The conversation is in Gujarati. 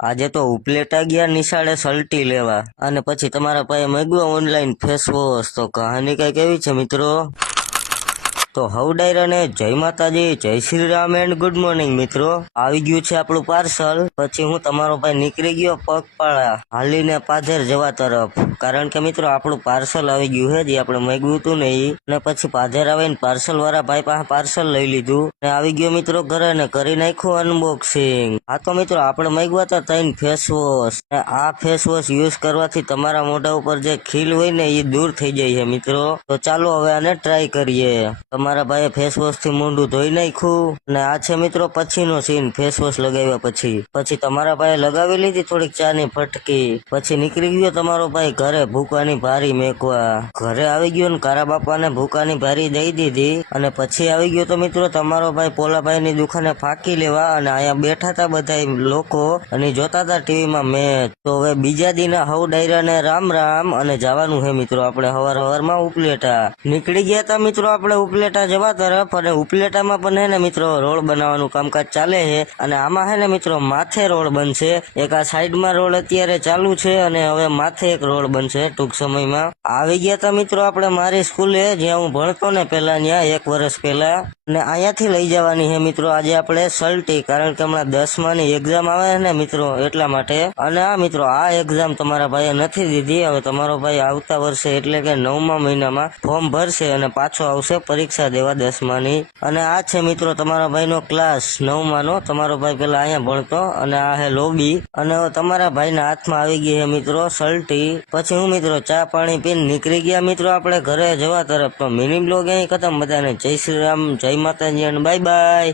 આજે તો ઉપલેટા ગયા નિશાળે સલટી લેવા અને પછી તમારા પાસે માંગ્યું ઓનલાઈન ફેસ વોશ. તો કહાની કઈક એવી છે મિત્રો. તો હવડાયરાને જય માતાજી, જય Shri Ram and good morning મિત્રો. આવી ગયું છે આપણું પાર્સલ. પછી હું તમારો ભાઈ નીકળી ગયો પગપાળા હાલીને પાધેર જવા તરફ, કારણ કે મિત્રો આપણું પાર્સલ આવી ગયું છે જે આપણે માંગ્યું હતું ને ઈ. ને પછી પાધેર આવીને પાર્સલ વાળા ભાઈ પાસે પાર્સલ લઈ લીધું ને આવી ગયો મિત્રો ઘરે ને કરી નાખ્યું અનબોક્સિંગ. હા તો મિત્રો આપણે માંગ્યા હતા 3 ફેસ વોશ. આ ફેસ વોશ યુઝ કરવાથી તમારા મોઢા ઉપર જે ખીલ હોય ને એ દૂર થઈ જાય છે મિત્રો. તો ચાલો હવે આને ટ્રાય કરીએ. મારા ભાઈએ ફેસ વોશ થી મોઢું ધોઈ નાખ્યું ને આ છે મિત્રો પછીનો સીન. ફેસ વોશ લગાવ્યા પછી તમારા ભાઈએ લગાવી લીધી થોડીક ચાની ફટકી. પછી નીકળી ગયો તમારો ભાઈ ઘરે ભૂકાની ભારી મેકવા. ઘરે આવી ગયો ને કારા બાપાને ભૂકાની ભારી દઈ દીધી અને પછી આવી ગયો તો મિત્રો તમારો ભાઈ પોલાભાઈ ની દુકાને ફાંકી લેવા. અને અહીંયા બેઠા હતા બધા લોકો અને જોતા હતા ટીવી માં મેચ. તો હવે બીજા દિના હવ ડાયરાને રામ રામ અને જવાનું છે મિત્રો આપણે હવારમાં ઉપલેટા. નીકળી ગયા હતા મિત્રો આપણે ઉપલેટા જવા તરફ. અને ઉપલેટામાં પણ હે ને મિત્રો રોડ બનાવવાનું કામકાજ ચાલે છે અને આમાં હે ને મિત્રો માથે રોડ બનશે. એક આ સાઈડમાં રોડ અત્યારે ચાલુ છે અને હવે માથે એક રોડ બનશે ટૂંક સમયમાં. આવી ગયા હતા મિત્રો આપણે મારી સ્કૂલે જ્યાં હું ભણતો ને પેલા, ત્યાં 1 વર્ષ પહેલા. ને અહીંયાથી લઈ જવાની છે મિત્રો આજે આપણે સલટી, કારણ કે હમણાં 10માની એક્ઝામ આવે ને મિત્રો એટલા માટે. અને આ મિત્રો આ એક્ઝામ તમારા ભાઈએ નથી દીધી. હવે તમારો ભાઈ આવતા વર્ષે એટલે કે 9મા મહિનામાં ફોર્મ ભરશે અને પાછો આવશે પરીક્ષા દેવા 10માની. અને આ છે મિત્રો તમારા ભાઈનો ક્લાસ 9માનો. તમારો ભાઈ પેલા અહીંયા ભણતો અને આ હે લોબી. અને હવે તમારા ભાઈના હાથમાં આવી ગઈ છે મિત્રો સલટી. પછી હું મિત્રો ચા પાણી પીને નીકળી ગયા મિત્રો આપણે ઘરે જવા તરફ. તો મિની બ્લોગ અહીં ખતમ. બધાને જય શ્રી રામ, જય માતાજી અને બાય બાય.